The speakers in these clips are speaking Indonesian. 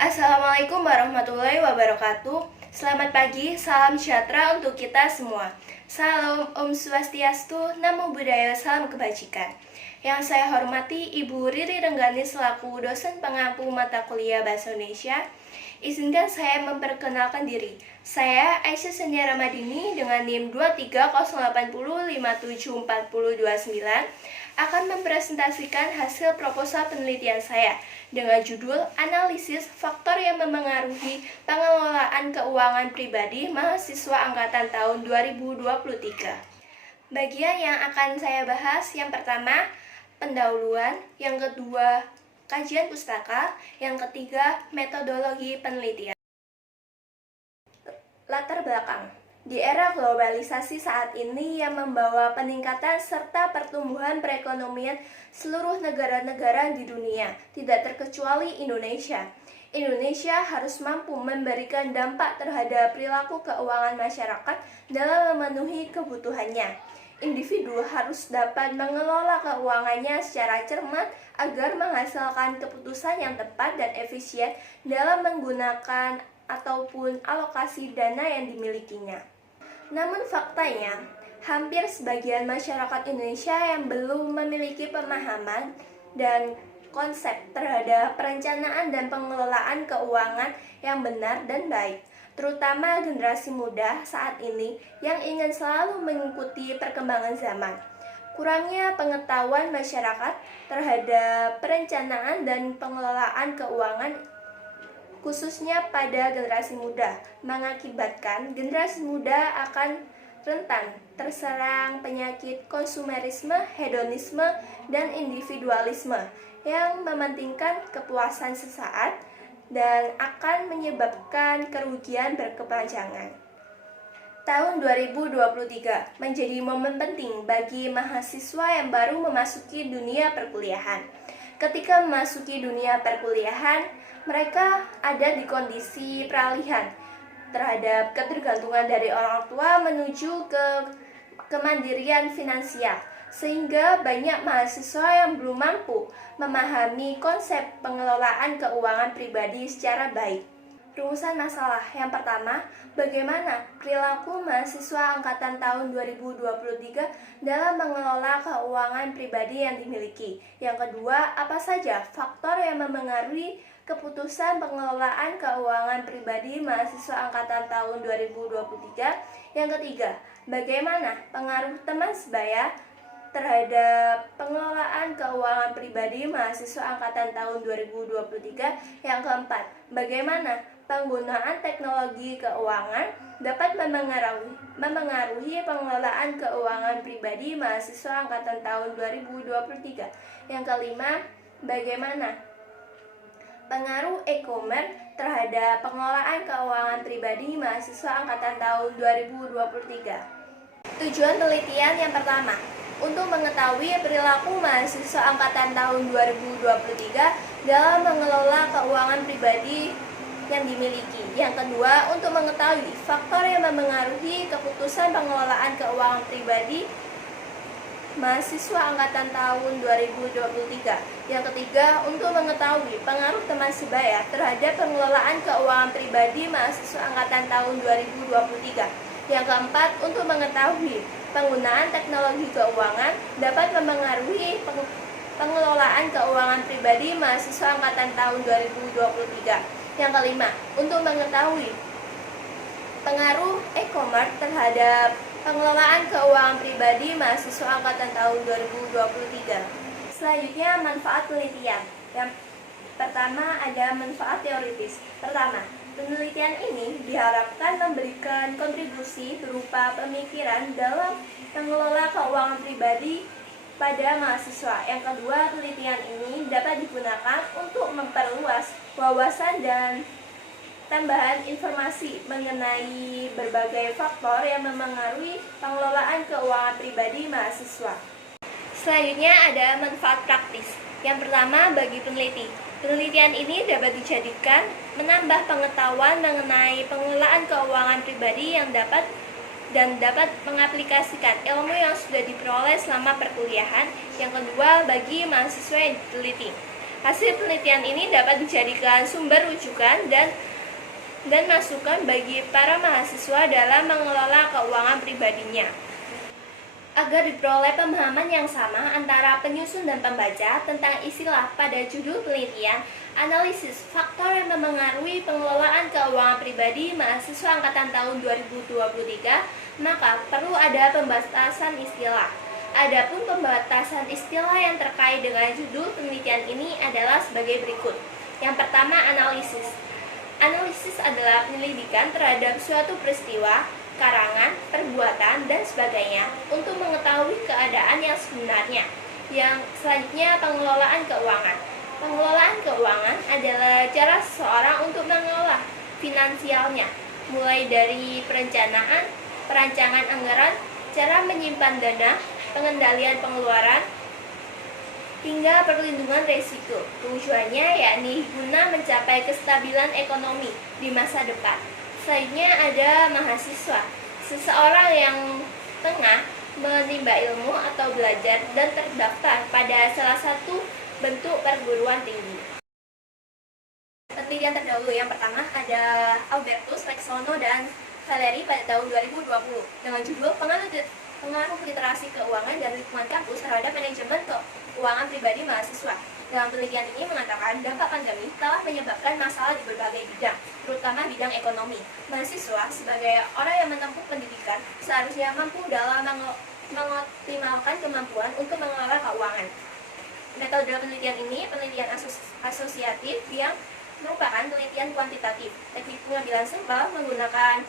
Assalamualaikum warahmatullahi wabarakatuh. Selamat pagi, salam sejahtera untuk kita semua. Salam Om Swastiastu, Namo Buddhaya, salam kebajikan. Yang saya hormati Ibu Riri Renggani selaku dosen pengampu mata kuliah Bahasa Indonesia. Izinkan saya memperkenalkan diri. Saya Aisyah Senia Ramadini dengan NIM 23080574029 akan mempresentasikan hasil proposal penelitian saya dengan judul Analisis Faktor yang Memengaruhi Pengelolaan Keuangan Pribadi Mahasiswa Angkatan tahun 2023. Bagian yang akan saya bahas yang pertama, pendahuluan, yang kedua, kajian pustaka, yang ketiga, metodologi penelitian. Latar belakang. Di era globalisasi saat ini yang membawa peningkatan serta pertumbuhan perekonomian seluruh negara-negara di dunia, tidak terkecuali Indonesia. Indonesia harus mampu memberikan dampak terhadap perilaku keuangan masyarakat dalam memenuhi kebutuhannya. Individu harus dapat mengelola keuangannya secara cermat agar menghasilkan keputusan yang tepat dan efisien dalam menggunakan ataupun alokasi dana yang dimilikinya. Namun faktanya, hampir sebagian masyarakat Indonesia yang belum memiliki pemahaman dan konsep terhadap perencanaan dan pengelolaan keuangan yang benar dan baik, terutama generasi muda saat ini yang ingin selalu mengikuti perkembangan zaman. Kurangnya pengetahuan masyarakat terhadap perencanaan dan pengelolaan keuangan khususnya pada generasi muda, mengakibatkan generasi muda akan rentan terserang penyakit konsumerisme, hedonisme, dan individualisme yang mementingkan kepuasan sesaat dan akan menyebabkan kerugian berkepanjangan. Tahun 2023 menjadi momen penting bagi mahasiswa yang baru memasuki dunia perkuliahan. Ketika memasuki dunia perkuliahan, mereka ada di kondisi peralihan terhadap ketergantungan dari orang tua menuju ke kemandirian finansial, sehingga banyak mahasiswa yang belum mampu memahami konsep pengelolaan keuangan pribadi secara baik. Rumusan masalah yang pertama, bagaimana perilaku mahasiswa angkatan tahun 2023 dalam mengelola keuangan pribadi yang dimiliki. Yang kedua, apa saja faktor yang memengaruhi keputusan pengelolaan keuangan pribadi mahasiswa angkatan tahun 2023. Yang ketiga, bagaimana pengaruh teman sebaya terhadap pengelolaan keuangan pribadi mahasiswa angkatan tahun 2023. Yang keempat, bagaimana penggunaan teknologi keuangan dapat memengaruhi pengelolaan keuangan pribadi mahasiswa angkatan tahun 2023. Yang kelima, bagaimana pengaruh e-commerce terhadap pengelolaan keuangan pribadi mahasiswa angkatan tahun 2023. Tujuan penelitian yang pertama, untuk mengetahui perilaku mahasiswa angkatan tahun 2023 dalam mengelola keuangan pribadi yang dimiliki. Yang kedua, untuk mengetahui faktor yang memengaruhi keputusan pengelolaan keuangan pribadi mahasiswa angkatan tahun 2023. Yang ketiga, untuk mengetahui pengaruh teman sebaya terhadap pengelolaan keuangan pribadi mahasiswa angkatan tahun 2023. Yang keempat, untuk mengetahui penggunaan teknologi keuangan dapat memengaruhi pengelolaan keuangan pribadi mahasiswa angkatan tahun 2023. Yang kelima, untuk mengetahui pengaruh e-commerce terhadap pengelolaan keuangan pribadi mahasiswa angkatan tahun 2023. Selanjutnya, manfaat penelitian. Yang pertama ada manfaat teoritis. Pertama, penelitian ini diharapkan memberikan kontribusi berupa pemikiran dalam mengelola keuangan pribadi pada mahasiswa. Yang kedua, penelitian ini dapat digunakan untuk memperluas wawasan dan tambahan informasi mengenai berbagai faktor yang memengaruhi pengelolaan keuangan pribadi mahasiswa. Selanjutnya ada manfaat praktis. Yang pertama, bagi peneliti, penelitian ini dapat dijadikan menambah pengetahuan mengenai pengelolaan keuangan pribadi yang dapat mengaplikasikan ilmu yang sudah diperoleh selama perkuliahan. Yang kedua, bagi mahasiswa yang diteliti, Hasil penelitian ini dapat dijadikan sumber rujukan dan masukan bagi para mahasiswa dalam mengelola keuangan pribadinya. Agar diperoleh pemahaman yang sama antara penyusun dan pembaca tentang istilah pada judul penelitian, analisis faktor yang memengaruhi pengelolaan keuangan pribadi mahasiswa angkatan tahun 2023, maka perlu ada pembatasan istilah. Adapun pembatasan istilah yang terkait dengan judul penelitian ini adalah sebagai berikut. Yang pertama, analisis. Analisis adalah penyelidikan terhadap suatu peristiwa, karangan, perbuatan, dan sebagainya untuk mengetahui keadaan yang sebenarnya. Yang selanjutnya, pengelolaan keuangan. Pengelolaan keuangan adalah cara seseorang untuk mengelola finansialnya, mulai dari perencanaan, perancangan anggaran, cara menyimpan dana, pengendalian pengeluaran, hingga perlindungan risiko. Tujuannya yakni guna mencapai kestabilan ekonomi di masa depan. Selanjutnya ada mahasiswa, seseorang yang tengah menimba ilmu atau belajar dan terdaftar pada salah satu bentuk perguruan tinggi. Penelitian terdahulu yang pertama ada Albertus, Lexono, dan Valeri pada tahun 2020 dengan judul Pengaruh literasi keuangan dan lingkungan kampus terhadap manajemen keuangan pribadi mahasiswa. Dalam penelitian ini mengatakan dampak pandemi telah menyebabkan masalah di berbagai bidang, terutama bidang ekonomi. Mahasiswa sebagai orang yang menempuh pendidikan seharusnya mampu dalam mengoptimalkan kemampuan untuk mengelola keuangan. Metode penelitian ini penelitian asosiatif yang merupakan penelitian kuantitatif. Teknik pengambilan sampel menggunakan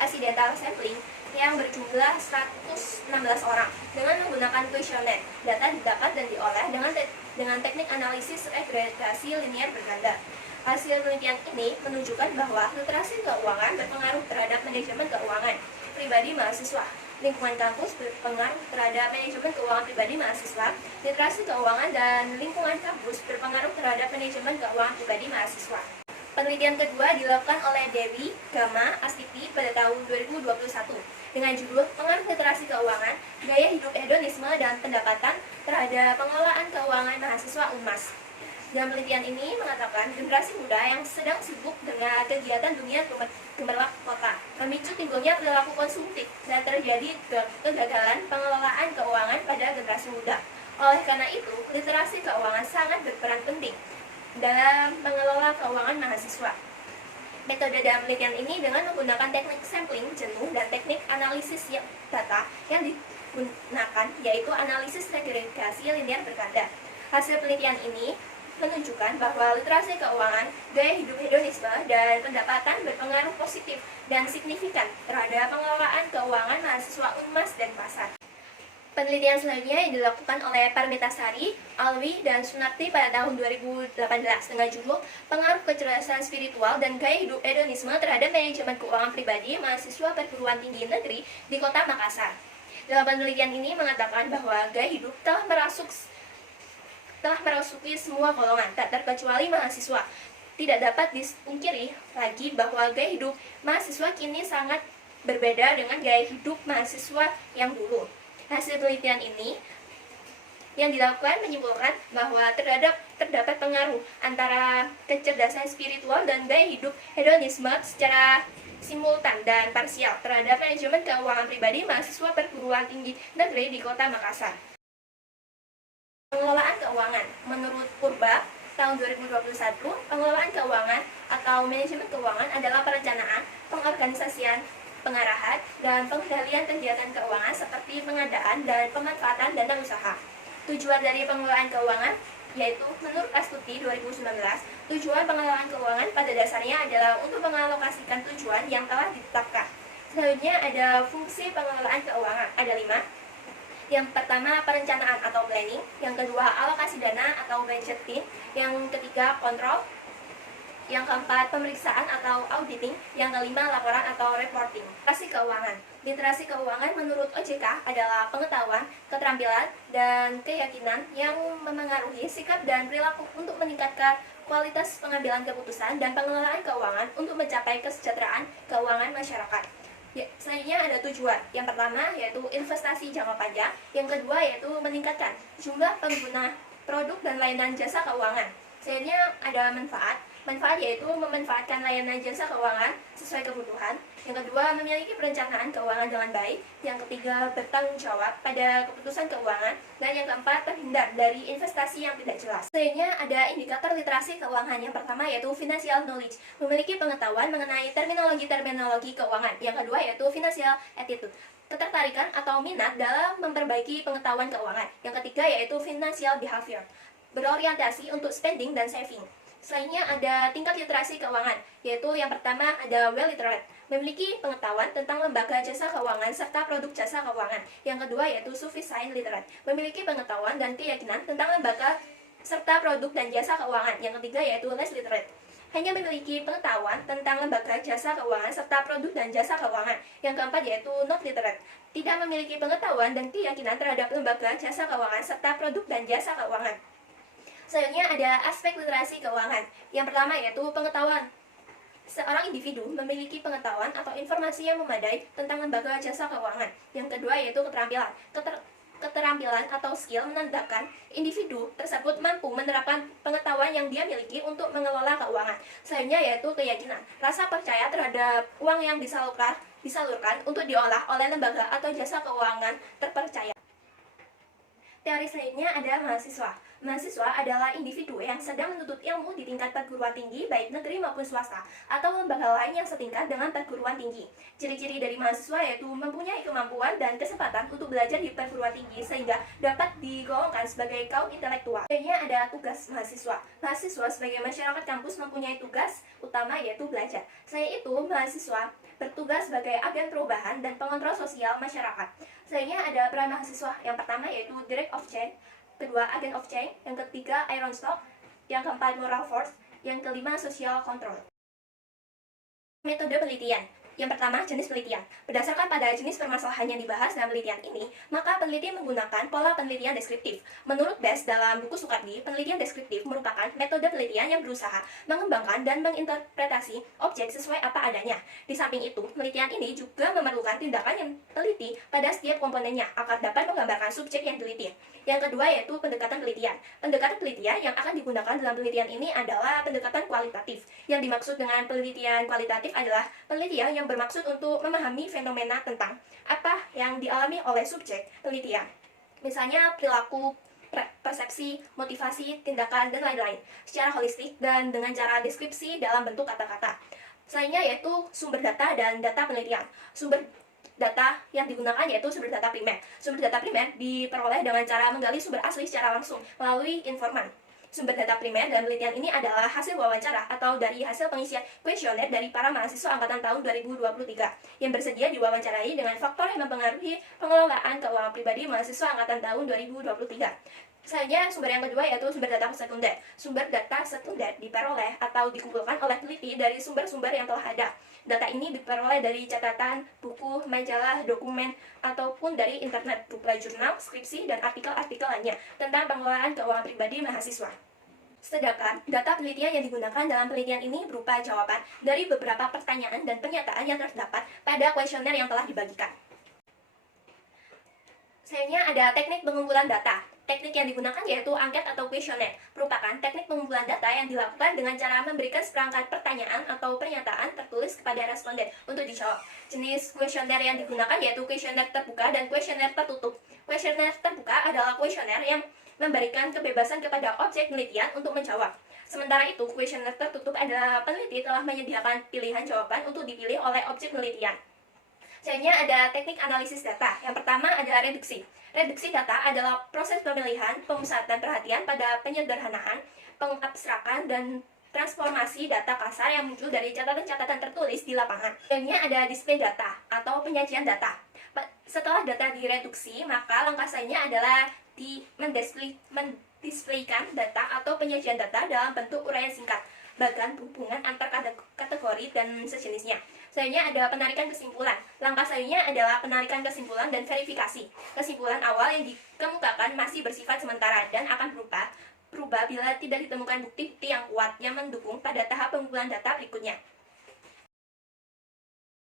accidental sampling yang berjumlah 116 orang dengan menggunakan kuesioner. Data didapat dan diolah dengan teknik analisis regresasi linear berganda. Hasil penelitian ini menunjukkan bahwa literasi keuangan berpengaruh terhadap manajemen keuangan pribadi mahasiswa. Lingkungan kampus berpengaruh terhadap manajemen keuangan pribadi mahasiswa. Literasi keuangan dan lingkungan kampus berpengaruh terhadap manajemen keuangan pribadi mahasiswa. Penelitian kedua dilakukan oleh Dewi Gama Astipi pada tahun 2021 dengan judul Pengaruh Literasi Keuangan, Gaya Hidup Hedonisme dan Pendapatan terhadap Pengelolaan Keuangan Mahasiswa UNMAS. Dalam penelitian ini mengatakan generasi muda yang sedang sibuk dengan kegiatan dunia gemerlap kota memicu timbulnya perilaku konsumtif dan terjadi kegagalan pengelolaan keuangan pada generasi muda. Oleh karena itu, literasi keuangan sangat berperan penting dalam mengelola keuangan mahasiswa. Metode dalam penelitian ini dengan menggunakan teknik sampling jenuh dan teknik analisis data yang digunakan yaitu analisis regresasi linear berganda. Hasil penelitian ini menunjukkan bahwa literasi keuangan, gaya hidup hedonisme, dan pendapatan berpengaruh positif dan signifikan terhadap pengelolaan keuangan mahasiswa UNMAS dan pasar. Penelitian selanjutnya yang dilakukan oleh Parmetasari, Alwi, dan Sunarti pada tahun 2018 dengan judul Pengaruh Kecerdasan Spiritual dan Gaya Hidup Hedonisme terhadap Manajemen Keuangan Pribadi Mahasiswa Perguruan Tinggi Negeri di Kota Makassar. Dalam penelitian ini mengatakan bahwa gaya hidup telah merasuki semua golongan, tak terkecuali mahasiswa. Tidak dapat dipungkiri lagi bahwa gaya hidup mahasiswa kini sangat berbeda dengan gaya hidup mahasiswa yang dulu. Hasil penelitian ini yang dilakukan menyimpulkan bahwa terdapat pengaruh antara kecerdasan spiritual dan gaya hidup hedonisme secara simultan dan parsial terhadap manajemen keuangan pribadi mahasiswa perguruan tinggi negeri di Kota Makassar. Pengelolaan keuangan menurut Purba tahun 2021, pengelolaan keuangan atau manajemen keuangan adalah perencanaan, pengorganisasian, pengarahan, dan pengendalian kegiatan keuangan seperti pengadaan dan pemanfaatan dana usaha. Tujuan dari pengelolaan keuangan yaitu menurut Astuti 2019, tujuan pengelolaan keuangan pada dasarnya adalah untuk mengalokasikan tujuan yang telah ditetapkan. Selanjutnya ada fungsi pengelolaan keuangan, ada 5. Yang pertama perencanaan atau planning, yang kedua alokasi dana atau budgeting, yang ketiga kontrol, yang keempat pemeriksaan atau auditing, yang kelima laporan atau reporting. Literasi keuangan. Literasi keuangan menurut OJK adalah pengetahuan, keterampilan, dan keyakinan yang memengaruhi sikap dan perilaku untuk meningkatkan kualitas pengambilan keputusan dan pengelolaan keuangan untuk mencapai kesejahteraan keuangan masyarakat. Selanjutnya ada tujuan. Yang pertama yaitu investasi jangka panjang, yang kedua yaitu meningkatkan jumlah pengguna produk dan layanan jasa keuangan. Selanjutnya ada manfaat. Manfaat yaitu memanfaatkan layanan jasa keuangan sesuai kebutuhan. Yang kedua, memiliki perencanaan keuangan dengan baik. Yang ketiga, bertanggung jawab pada keputusan keuangan. Dan yang keempat, terhindar dari investasi yang tidak jelas. Selanjutnya ada indikator literasi keuangan. Yang pertama yaitu financial knowledge, memiliki pengetahuan mengenai terminologi keuangan. Yang kedua yaitu financial attitude, ketertarikan atau minat dalam memperbaiki pengetahuan keuangan. Yang ketiga yaitu financial behavior, berorientasi untuk spending dan saving. Selanjutnya ada tingkat literasi keuangan, yaitu yang pertama ada well literate, memiliki pengetahuan tentang lembaga jasa keuangan serta produk jasa keuangan. Yang kedua yaitu sufficient literate, memiliki pengetahuan dan keyakinan tentang lembaga serta produk dan jasa keuangan. Yang ketiga yaitu less literate, hanya memiliki pengetahuan tentang lembaga jasa keuangan serta produk dan jasa keuangan. Yang keempat yaitu not literate, tidak memiliki pengetahuan dan keyakinan terhadap lembaga jasa keuangan serta produk dan jasa keuangan. Selanjutnya ada aspek literasi keuangan. Yang pertama yaitu pengetahuan. Seorang individu memiliki pengetahuan atau informasi yang memadai tentang lembaga jasa keuangan. Yang kedua yaitu keterampilan. Keterampilan atau skill menandakan individu tersebut mampu menerapkan pengetahuan yang dia miliki untuk mengelola keuangan. Selanjutnya yaitu keyakinan, rasa percaya terhadap uang yang disalurkan untuk diolah oleh lembaga atau jasa keuangan terpercaya. Teori selanjutnya ada mahasiswa. Mahasiswa adalah individu yang sedang menuntut ilmu di tingkat perguruan tinggi, baik negeri maupun swasta, atau lembaga lain yang setingkat dengan perguruan tinggi. Ciri-ciri dari mahasiswa yaitu mempunyai kemampuan dan kesempatan untuk belajar di perguruan tinggi, sehingga dapat digolongkan sebagai kaum intelektual. Selanjutnya ada tugas mahasiswa. Mahasiswa sebagai masyarakat kampus mempunyai tugas utama yaitu belajar. Selain itu, mahasiswa bertugas sebagai agen perubahan dan pengontrol sosial masyarakat. Selanjutnya ada peran mahasiswa. Yang pertama yaitu direct of change, kedua agent of change, yang ketiga iron stock, yang keempat moral force, yang kelima social control. Metode penelitian. Yang pertama, jenis penelitian. Berdasarkan pada jenis permasalahan yang dibahas dalam penelitian ini, maka peneliti menggunakan pola penelitian deskriptif. Menurut Best dalam buku Sukardi, penelitian deskriptif merupakan metode penelitian yang berusaha mengembangkan dan menginterpretasi objek sesuai apa adanya. Di samping itu, penelitian ini juga memerlukan tindakan yang teliti pada setiap komponennya agar dapat menggambarkan subjek yang teliti. Yang kedua yaitu pendekatan penelitian. Pendekatan penelitian yang akan digunakan dalam penelitian ini adalah pendekatan kualitatif. Yang dimaksud dengan penelitian kualitatif adalah penelitian yang bermaksud untuk memahami fenomena tentang apa yang dialami oleh subjek penelitian. Misalnya perilaku, persepsi, motivasi, tindakan, dan lain-lain secara holistik dan dengan cara deskripsi dalam bentuk kata-kata. Selanjutnya yaitu sumber data dan data penelitian. Sumber data yang digunakan yaitu sumber data primer. Sumber data primer diperoleh dengan cara menggali sumber asli secara langsung melalui informan. Sumber data primer dalam penelitian ini adalah hasil wawancara atau dari hasil pengisian kuesioner dari para mahasiswa angkatan tahun 2023 yang bersedia diwawancarai dengan faktor yang mempengaruhi pengelolaan keuangan pribadi mahasiswa angkatan tahun 2023. Selanjutnya, sumber yang kedua yaitu sumber data sekunder. Sumber data sekunder diperoleh atau dikumpulkan oleh peneliti dari sumber-sumber yang telah ada. Data ini diperoleh dari catatan, buku, majalah, dokumen, ataupun dari internet, berupa jurnal, skripsi, dan artikel-artikel lainnya tentang pengelolaan keuangan pribadi mahasiswa. Sedangkan data penelitian yang digunakan dalam penelitian ini berupa jawaban dari beberapa pertanyaan dan pernyataan yang terdapat pada kuesioner yang telah dibagikan. Selanjutnya ada teknik pengumpulan data. Teknik yang digunakan yaitu angket atau kuesioner, merupakan teknik pengumpulan data yang dilakukan dengan cara memberikan seperangkat pertanyaan atau pernyataan tertulis kepada responden untuk dijawab. Jenis kuesioner yang digunakan yaitu kuesioner terbuka dan kuesioner tertutup. Kuesioner terbuka adalah kuesioner yang memberikan kebebasan kepada objek penelitian untuk menjawab. Sementara itu, kuesioner tertutup adalah peneliti telah menyediakan pilihan jawaban untuk dipilih oleh objek penelitian. Selanjutnya ada teknik analisis data. Yang pertama ada reduksi. Reduksi data adalah proses pemilihan, pemusatan perhatian pada penyederhanaan, pengabstrakan, dan transformasi data kasar yang muncul dari catatan-catatan tertulis di lapangan. Selanjutnya ada display data atau penyajian data. Setelah data direduksi, maka langkah selanjutnya adalah mendisplaykan data atau penyajian data dalam bentuk uraian singkat, bagan hubungan antar kategori dan sejenisnya. Selanjutnya ada penarikan kesimpulan. Langkah selanjutnya adalah penarikan kesimpulan dan verifikasi. Kesimpulan awal yang dikemukakan masih bersifat sementara dan akan berubah bila tidak ditemukan bukti-bukti yang kuat yang mendukung pada tahap pengumpulan data berikutnya.